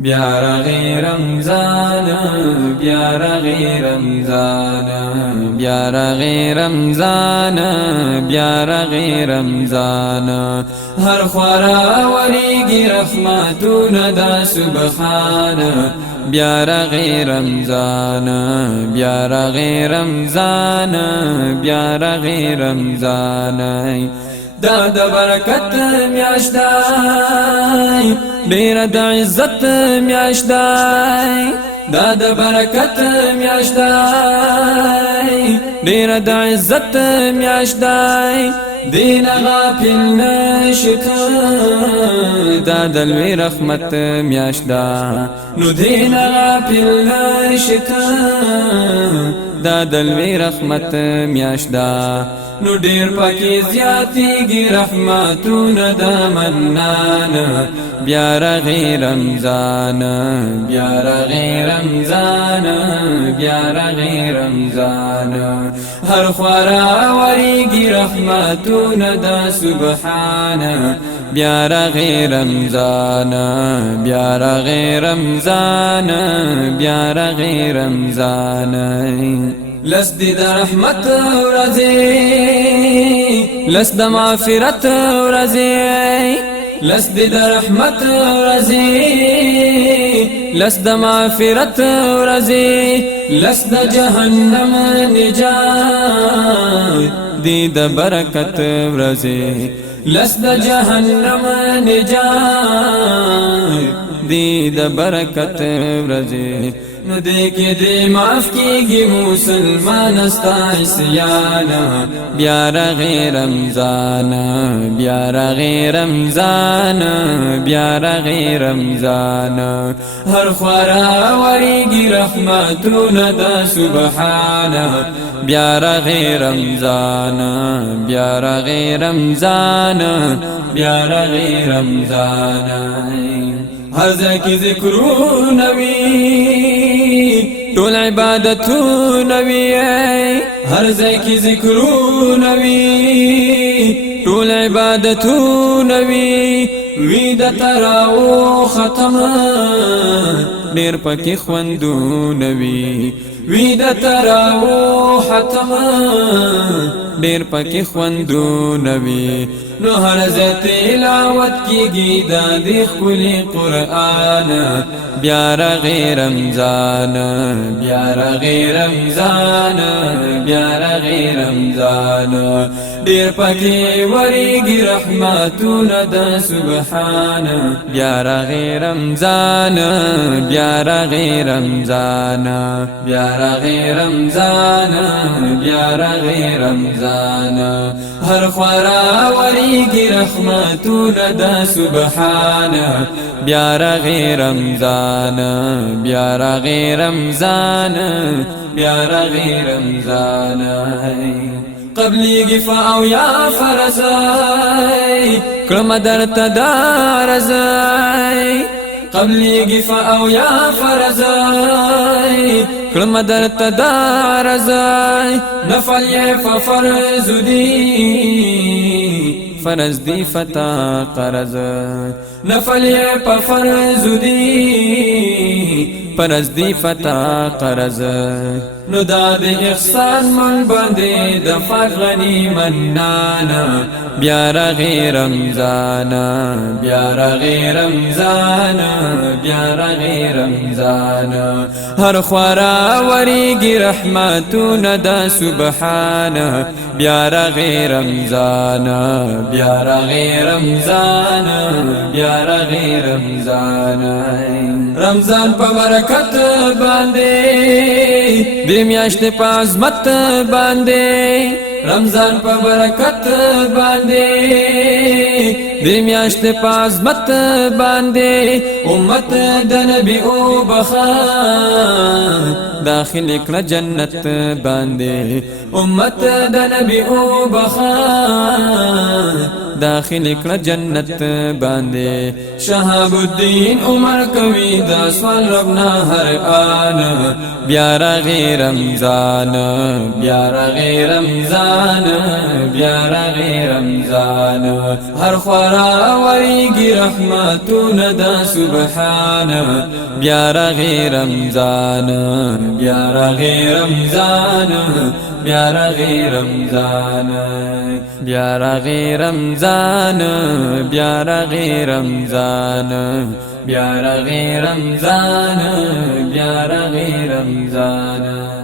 بیارغی رمضان بیارغی رمضان بیارغی رمضان بیارغی رمضان هر خورا وریگی رحمتون دا سبحان بیارغی رمضان بیارغی رمضان بیارغی رمضان دا د برکت میاشتای ډیر د عزت میاشتای دا د برکت میاشتای ډیر د عزت میاشتای دین غافل نشته دا د لوی رحمت میاشتا نو دین غافل نشته دا د لوی رحمت میاشتا نو ډیر پکې زیاتېږي رحمتونه د منان بیارغی رمضان بیارغی رمضان بیارغی رمضان هر خورا وریږي رحمتونه د سبحان بیارغی رمضان بیارغی رمضان بیارغی رمضان لس دی دا رحمت ورزی لس دا مغفرت ورزی لس دی دا رحمت ورزی لس دا مغفرت ورزی لس دا جهنم نجات دی دا برکت ورزی لس دا جهنم نجات دی دا برکت ورزی نو دیکھ دی معاف کیگی مسلمان استا عصیانا بیارغی رمضان بیارغی رمضان بیارغی رمضان ہر خورا وریگی رحمتون دا سبحانا بیارغی رمضان بیارغی رمضان بیارغی رمضان ہر ذکی ذکرون وی ټول عبادتون وی هر ذکی ذکرون وی ټول عبادتون وی وی د تراو ختم ډیر پکې خوندون وی وی د تراو ختم ډیر پکې خوندون وی نو هر تلاوت کیږي د دې خپل قرآن بیارغی رمضان بیارغی رمضان بیارغی رمضان ډیر پکې وریږي رحمتونه د سبحان بیارغی رمضان بیارغی رمضان بیارغی رمضان بیارغی رمضان هر خورا وریگی رحمتون دا سبحان بیارغی رمضان بیارغی رمضان بیارغی رمضان قبلی گفا او یا فرزای کرم در تدارزای قبلی گفا او یا فرزای کرم در تدارزای نفل یہ ففرز دی فرض دی فتا قرض نفل یہ پفرض دی فرض دی فتا قرض نو داد احسان من بندے دفع غنی منانا بیارغی رمضان بیارغی رمضان بیارغی رمضان ہر خورا وریگی رحمتون دا سبحان بیارغی رمضان بیارغی رمضان بیارغی رمضان رمضان پا برکت باندے دی میاشت پا عظمت باندے رمضان پا برکت باندے دی میاشت پا عظمت باندے امت د نبی او بخا داخل کړه جنت باندې امت د نبی او بخا داخل کړه جنت باندې. شهاب الدین عمر کوي دا سوال ربنا هر آن، بیا راغی رمضان، بیا راغی رمضان، بیا راغی رمضان. هر خورا وریږي رحمتونه دا سبحان، بیا راغی رمضان، بیا راغی رمضان، بیا راغی رمضان، بیا راغی رمضان، بیا راغی رمضان، بیا راغی رمضان، بیا راغی رمضان.